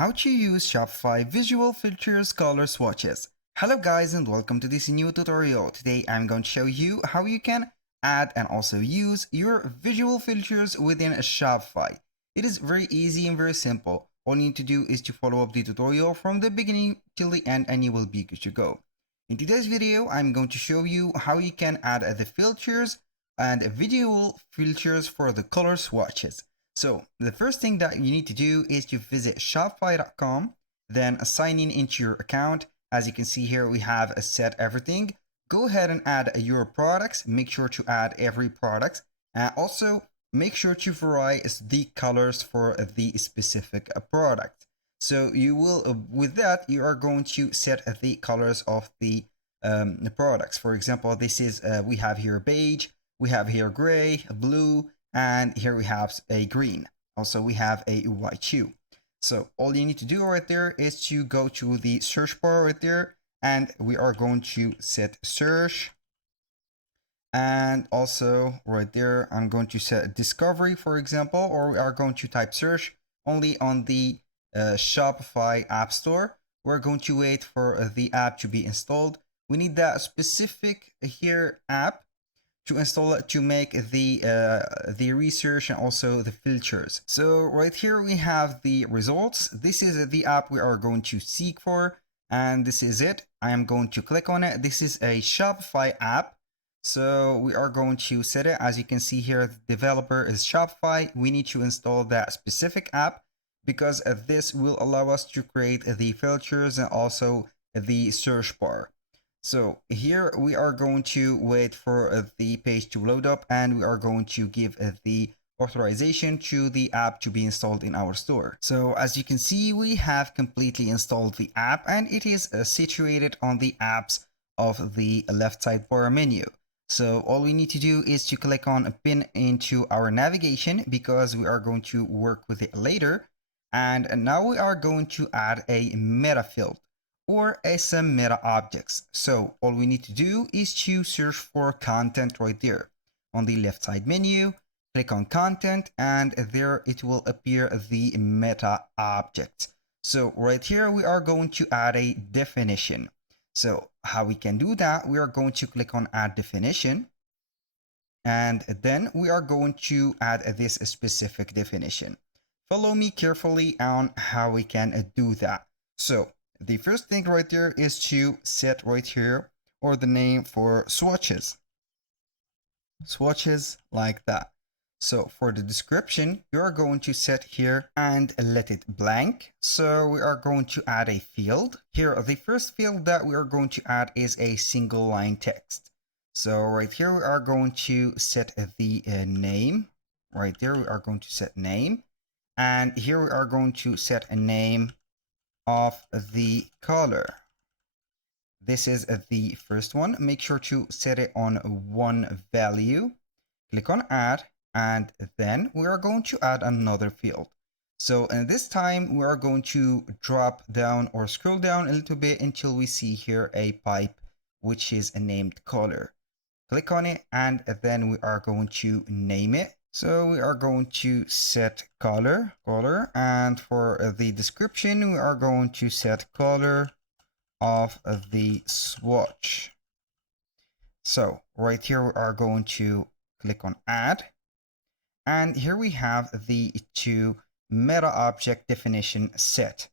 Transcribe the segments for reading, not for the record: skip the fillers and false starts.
how to use Shopify visual filters color swatches. Hello guys and welcome to this new tutorial. Today I'm going to show you how you can add and also use your visual filters within Shopify. It is very easy and very simple. All you need to do is to follow up the tutorial from the beginning till the end and you will be good to go. In today's video, I'm going to show you how you can add the filters and visual filters for the color swatches. So the first thing that you need to do is to visit shopify.com, then sign in into your account. As you can see here, we have set everything. Go ahead and add your products. Make sure to add every product. Also, make sure to vary the colors for the specific product. So you will, with that, you are going to set the colors of the products. For example, this is, we have here beige, we have here gray, blue, and here we have a green. Also, we have a white hue. So all you need to do right there is to go to the search bar right there, and we are going to set search. And also right there, I'm going to set discovery, for example, or we are going to type search only on the Shopify App Store. We're going to wait for the app to be installed. We need that specific here app to install it to make the research and also the filters. So right here we have the results. This is the app we are going to seek for, and this is it. I am going to click on it. This is a Shopify app. So we are going to set it. As you can see here, the developer is Shopify. We need to install that specific app because this will allow us to create the filters and also the search bar. So here we are going to wait for the page to load up, and we are going to give the authorization to the app to be installed in our store. So as you can see, we have completely installed the app, and it is situated on the apps of the left sidebar menu. So all we need to do is to click on pin into our navigation because we are going to work with it later. And now we are going to add a meta field or some meta objects. So all we need to do is to search for content right there on the left side menu. Click on content, and there it will appear the meta object. So right here we are going to add a definition. So how we can do that, we are going to click on add definition, and then we are going to add this specific definition. Follow me carefully on how we can do that. So the first thing right there is to set right here or the name for swatches. Swatches like that. So for the description, you are going to set here and let it blank. So we are going to add a field. Here, the first field that we are going to add is a single line text. So right here, we are going to set the name. Right there, we are going to set name. And here we are going to set a name of the color. This is the first one. Make sure to set it on one value. Click on add, and then we are going to add another field. So in this time, we are going to drop down or scroll down a little bit until we see here a pipe, which is a named color. Click on it, and then we are going to name it. So we are going to set color, and for the description, we are going to set color of the swatch. So right here, we are going to click on add, and here we have the two meta object definition set.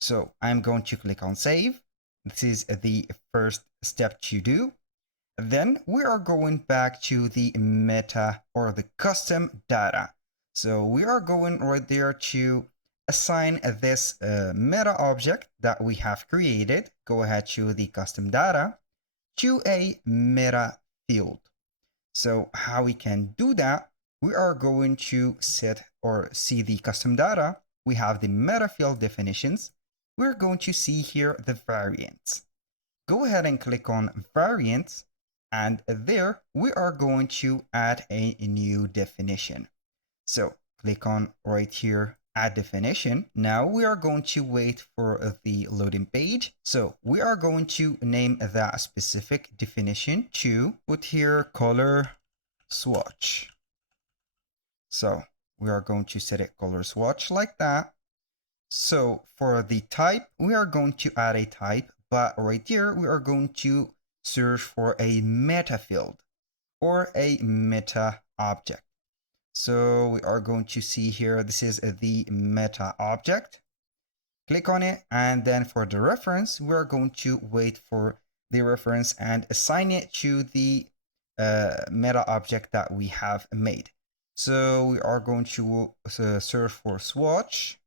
So I'm going to click on save. This is the first step to do. Then we are going back to the meta or the custom data. So we are going right there to assign this meta object that we have created. Go ahead to the custom data to a meta field. So how we can do that, we are going to set or see the custom data. We have the meta field definitions. We're going to see here the variants. Go ahead and click on variants. And there we are going to add a new definition. So click on right here, add definition. Now we are going to wait for the loading page. So we are going to name that specific definition to put here color swatch. So we are going to set it color swatch like that. So for the type, we are going to add a type, but right here, we are going to search for a meta field or a meta object. So we are going to see here, this is the meta object. Click on it, and then for the reference, we are going to wait for the reference and assign it to the meta object that we have made. So we are going to search for swatch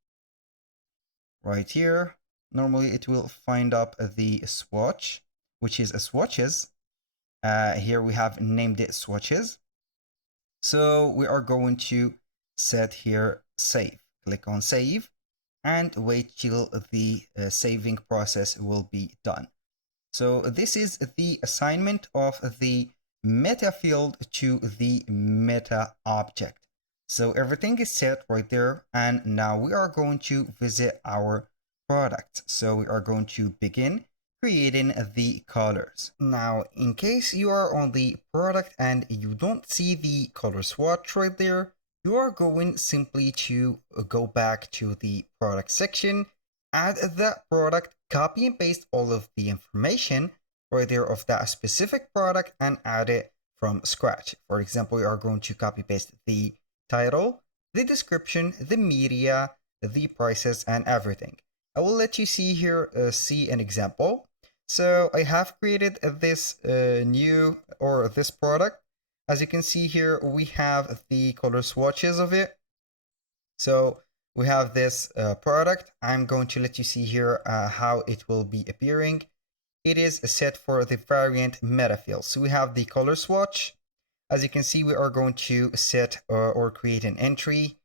right here. Normally it will find up the swatch, which is a swatches. Here we have named it swatches. So we are going to set here save. Click on save and wait till the saving process will be done. So this is the assignment of the meta field to the meta object. So everything is set right there, and now we are going to visit our product. So we are going to begin creating the colors. Now, in case you are on the product and you don't see the color swatch right there, you are going simply to go back to the product section, add that product, copy and paste all of the information right there of that specific product and add it from scratch. For example, we are going to copy paste the title, the description, the media, the prices, and everything. I will let you see here, see an example. So I have created this this product. As you can see here, we have the color swatches of it. So we have this product. I'm going to let you see here how it will be appearing. It is set for the variant meta field. So we have the color swatch. As you can see, we are going to set or create an entry.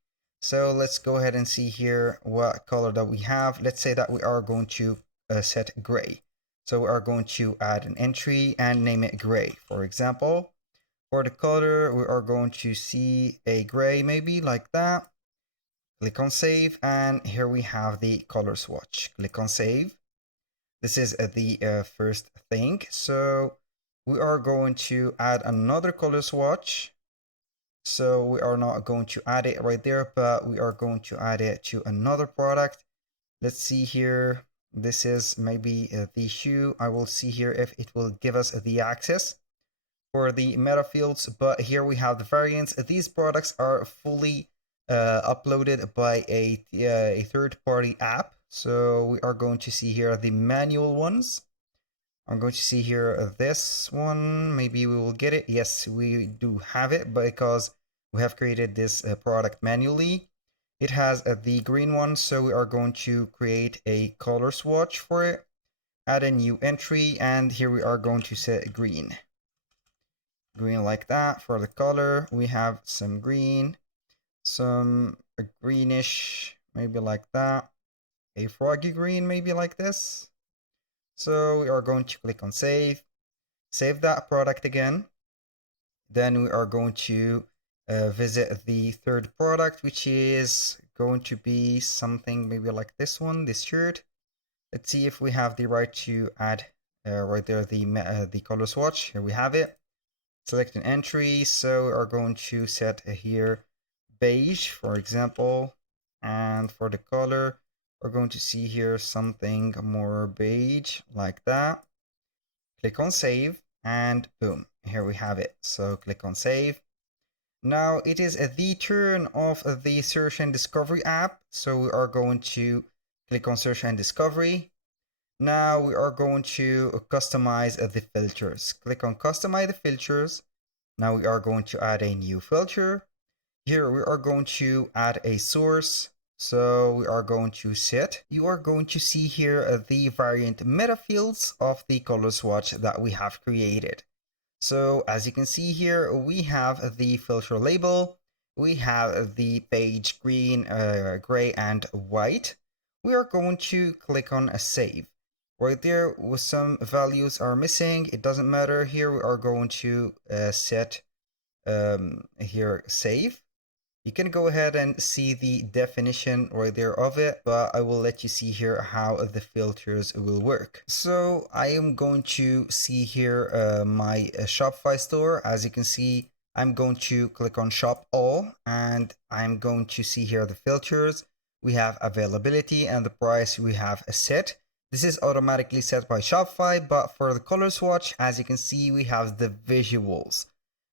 So let's go ahead and see here what color that we have. Let's say that we are going to set gray. So we are going to add an entry and name it gray, for example. For the color, we are going to see a gray, maybe like that. Click on save, and here we have the color swatch. Click on save. This is the first thing. So we are going to add another color swatch. So we are not going to add it right there, but we are going to add it to another product. Let's see here. This is maybe the hue. I will see here if it will give us the access for the meta fields, but here we have the variants. These products are fully uploaded by a third-party app. So we are going to see here the manual ones. I'm going to see here this one. Maybe we will get it. Yes, we do have it because we have created this product manually. It has the green one, so we are going to create a color swatch for it, add a new entry, and here we are going to set green. Green like that. For the color, we have some green, some greenish, maybe like that, a froggy green, maybe like this. So we are going to click on save that product again. Then we are going to visit the third product, which is going to be something maybe like this one, this shirt. Let's see if we have the right to add right there the color swatch. Here we have it. Select an entry. So we are going to set here beige, for example. And for the color, we're going to see here something more beige like that. Click on save and boom, here we have it. So click on save. Now it is the turn of the search and discovery app. So we are going to click on search and discovery. Now we are going to customize the filters. Click on customize the filters. Now we are going to add a new filter. Here we are going to add a source. So we are going to set. You are going to see here the variant meta fields of the color swatch that we have created. So as you can see here, we have the filter label. We have the page green, gray, and white. We are going to click on a save. Right there, with some values are missing. It doesn't matter. Here we are going to set here save. You can go ahead and see the definition right there of it, but I will let you see here how the filters will work. So I am going to see here my Shopify store. As you can see, I'm going to click on shop all and I'm going to see here the filters. we have availability, and the price we have set. This is automatically set by Shopify, but for the color swatch, as you can see, we have the visuals.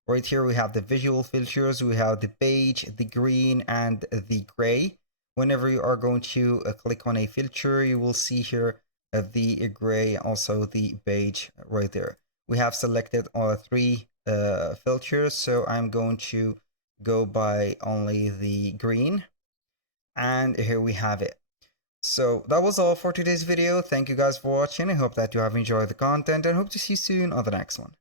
Right here, we have the visual filters. We have the beige, the green, and the gray. Whenever you are going to click on a filter, you will see here the gray, also the beige right there. We have selected three filters, so I'm going to go by only the green. And here we have it. So that was all for today's video. Thank you guys for watching. I hope that you have enjoyed the content and hope to see you soon on the next one.